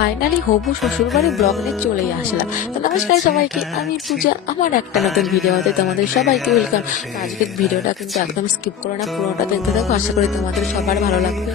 Finally হবু শ্বশুরবাড়ি blog নিয়ে চলেই আসলাম। তো নমস্কার সবাইকে, আমি পূজা। আমার একটা নতুন ভিডিওতে তোমাদের সবাইকে ওয়েলকাম। আজকের ভিডিওটা কিন্তু একদম স্কিপ করো না, পুরোটা দেখতে থাকো। আশা করি তোমাদের সবার ভালো লাগবে।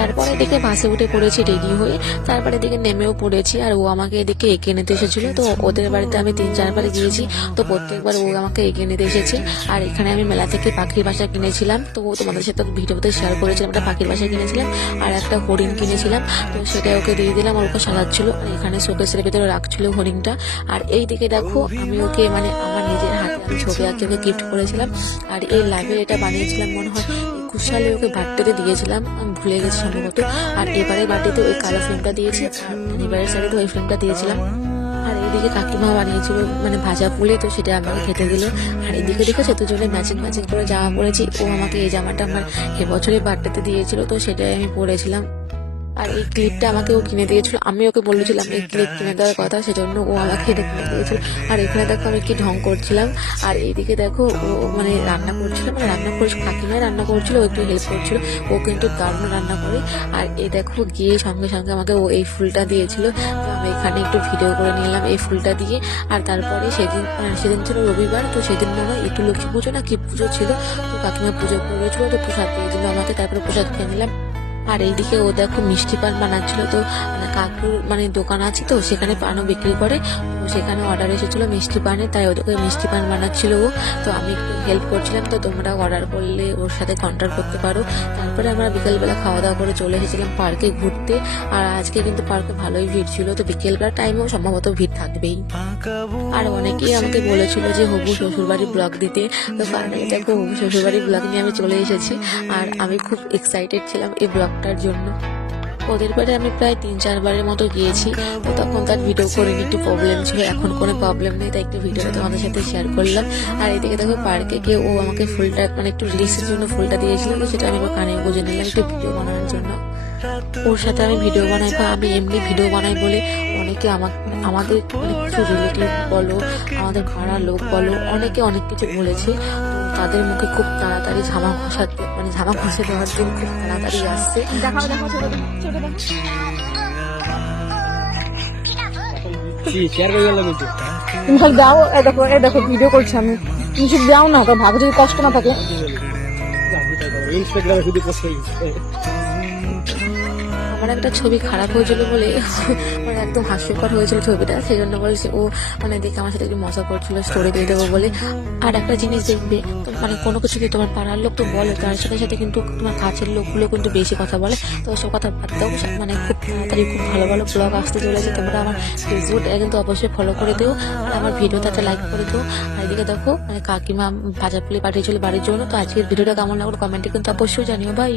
তারপরে এদিকে বাসে উঠে পড়েছি রেডি হয়ে, তারপরে এদিকে নেমেও পড়েছি। আর ও আমাকে এদিকে এগিয়ে নিতে এসেছিল। তো ওদের বাড়িতে আমি 3-4 বার গিয়েছি, তো প্রত্যেকবার ও আমাকে এগিয়ে নিতে এসেছে। আর এখানে আমি মেলা থেকে পাখির বাসা কিনেছিলাম, তো তোমাদের সাথে ভিডিওতে শেয়ার করেছিলাম। একটা পাখির বাসা কিনেছিলাম আর একটা হরিণ কিনেছিলাম, তো সেটা ওকে দিয়ে দিলাম। আর ওকে সাজাচ্ছিল, আর এখানে শোকেসের ভিতরে রাখছিল হরিণটা। আর এই দিকে দেখো, আমি ওকে মানে আমার নিজের হাতে আমি ছবি আঁকে ওকে গিফট করেছিলাম। আর এই লাভের এটা বানিয়েছিলাম মনে হয় 21 সালে ওকে বার্থডেতে দিয়েছিলাম, আমি ভুলে গেছি সম্ভবত। আর এবারে বার্থডেতে ওই কালো ফিল্মটা দিয়েছি, অ্যানিভার্সারিতে ওই ফিল্মটা দিয়েছিলাম। আর এইদিকে কাকিমা বানিয়েছিল মানে ভাজা পুলি, তো সেটা আমাকে খেতে দিল। আর এদিকে দেখেছো দুজনে ম্যাচিং ম্যাচিং করে জামা পরেছি। ও আমাকে এই জামাটা আমার এবছরের বার্থডেতে দিয়েছিল, তো সেটাই আমি পরেছিলাম। আর এই ক্লিপটা আমাকে ও কিনে দিয়েছিল, আমি ওকে বলেছিলাম এই ক্লিপ কিনে দেওয়ার কথা, সেজন্য ও আমাকে এটা কিনে দিয়েছিল। আর এখানে দেখো আমি কি ঢং করছিলাম। আর এইদিকে দেখো ও মানে রান্না করছিল, মানে রান্না করছিল কাকিমাই রান্না করছিল, ও একটু হেল্প করছিল। ও কিন্তু দারুণ রান্না করে। আর এই দেখো গিয়ে সঙ্গে সঙ্গে আমাকে ও এই ফুলটা দিয়েছিল, তো আমি এখানে একটু ভিডিও করে নিলাম এই ফুলটা দিয়ে। আর তারপরে সেদিন ছিল রবিবার, তো সেদিন মনে হয় একটু লক্ষ্মী পুজো না কি পুজো ছিল, তো কাকিমা পুজো করেছিল, তো প্রসাদ দিয়ে দিল আমাকে। তারপরে প্রসাদ খেয়ে নিলাম। আর এইদিকে ও দেখো মিষ্টি পান বানাচ্ছিল, তো মানে কাকুর মানে দোকান আছে, তো সেখানে পানও বিক্রি করে, তো সেখানে অর্ডার এসেছিল মিষ্টি পানের, তাই ওদেরকে মিষ্টি পান বানাচ্ছিল ও। তো আমি একটু হেল্প করছিলাম, তো তোমরা অর্ডার করলে ওর সাথে কন্ট্যাক্ট করতে পারো। তারপরে আমরা বিকেলবেলা খাওয়া দাওয়া করে চলে এসেছিলাম পার্কে ঘুরতে। আর আজকে কিন্তু পার্কে ভালোই ভিড় ছিল, তো বিকেলবেলা টাইমেও সম্ভবত ভিড় থাকবেই। আর অনেকেই আমাকে বলেছিল যে হবু শ্বশুরবাড়ি ব্লগ দিতে, তো ফাইনালি দেখো হবু শ্বশুরবাড়ি ব্লগ নিয়ে আমি চলে এসেছি। আর আমি খুব এক্সাইটেড ছিলাম এই ব্লগটার জন্য। ওদের বাড়ি আমি প্রায় 3-4 বারের মতো গিয়েছি, তো তখন তার ভিডিও করিনি, একটু প্রবলেম ছিল। এখন কোনো প্রবলেম নেই, তাই একটু ভিডিওটা তোমাদের সাথে শেয়ার করলাম। আর এদিকে দেখো পার্কে গিয়ে ও আমাকে ফুলটা মানে একটু রিলিজের জন্য ফুলটা দিয়েছিল, তো সেটা আমি কানে গুঁজে নিলাম একটু ভিডিও বানানোর জন্য। ওর সাথে আমি ভিডিও বানাই বা আমি এমনি ভিডিও বানাই বলে অনেকে আমাদের মানে কিছু রিলেটিভ বলো, আমাদের পাড়ার লোক বলো, অনেকে অনেক কিছু বলেছে। তো তাদের মুখে খুব তাড়াতাড়ি ঝামা ঘষে দেওয়ার দিন খুব তাড়াতাড়ি আসছে। তুমি খালি দাও, এ দেখো ভিডিও করছি আমি, তুমি শুধু দাও না, ওটা ভাবে যদি কষ্ট না থাকে। আমার একটা ছবি খারাপ হয়েছিল বলে মানে একদম হাস্যকর হয়েছিল ছবিটা, সেই জন্য বলছে ও মানে দেখে আমার সাথে একটু মজা করছিল স্টোরি দিয়ে দেবো বলে। আর একটা জিনিস দেখবে, মানে কোনো কিছু কি তোমার পাড়ার লোক তো বলে, তার সাথে সাথে কিন্তু তোমার কাছের লোকগুলো কিন্তু বেশি কথা বলে। তো সব কথা বাদ দাও, মানে খুব তাড়াতাড়ি খুব ভালো ভালো ব্লগ আসতে চলেছে। তোমরা আমার ফেসবুক কিন্তু অবশ্যই ফলো করে দিও, আর আমার ভিডিওটাতে লাইক করে দিও। আর এদিকে দেখো মানে কাকিমা ভাজা পুলি পাঠিয়েছিল বাড়ির জন্য। তো আজকের ভিডিওটা কেমন লাগলো কমেন্টে কিন্তু অবশ্যই জানিও। বাই।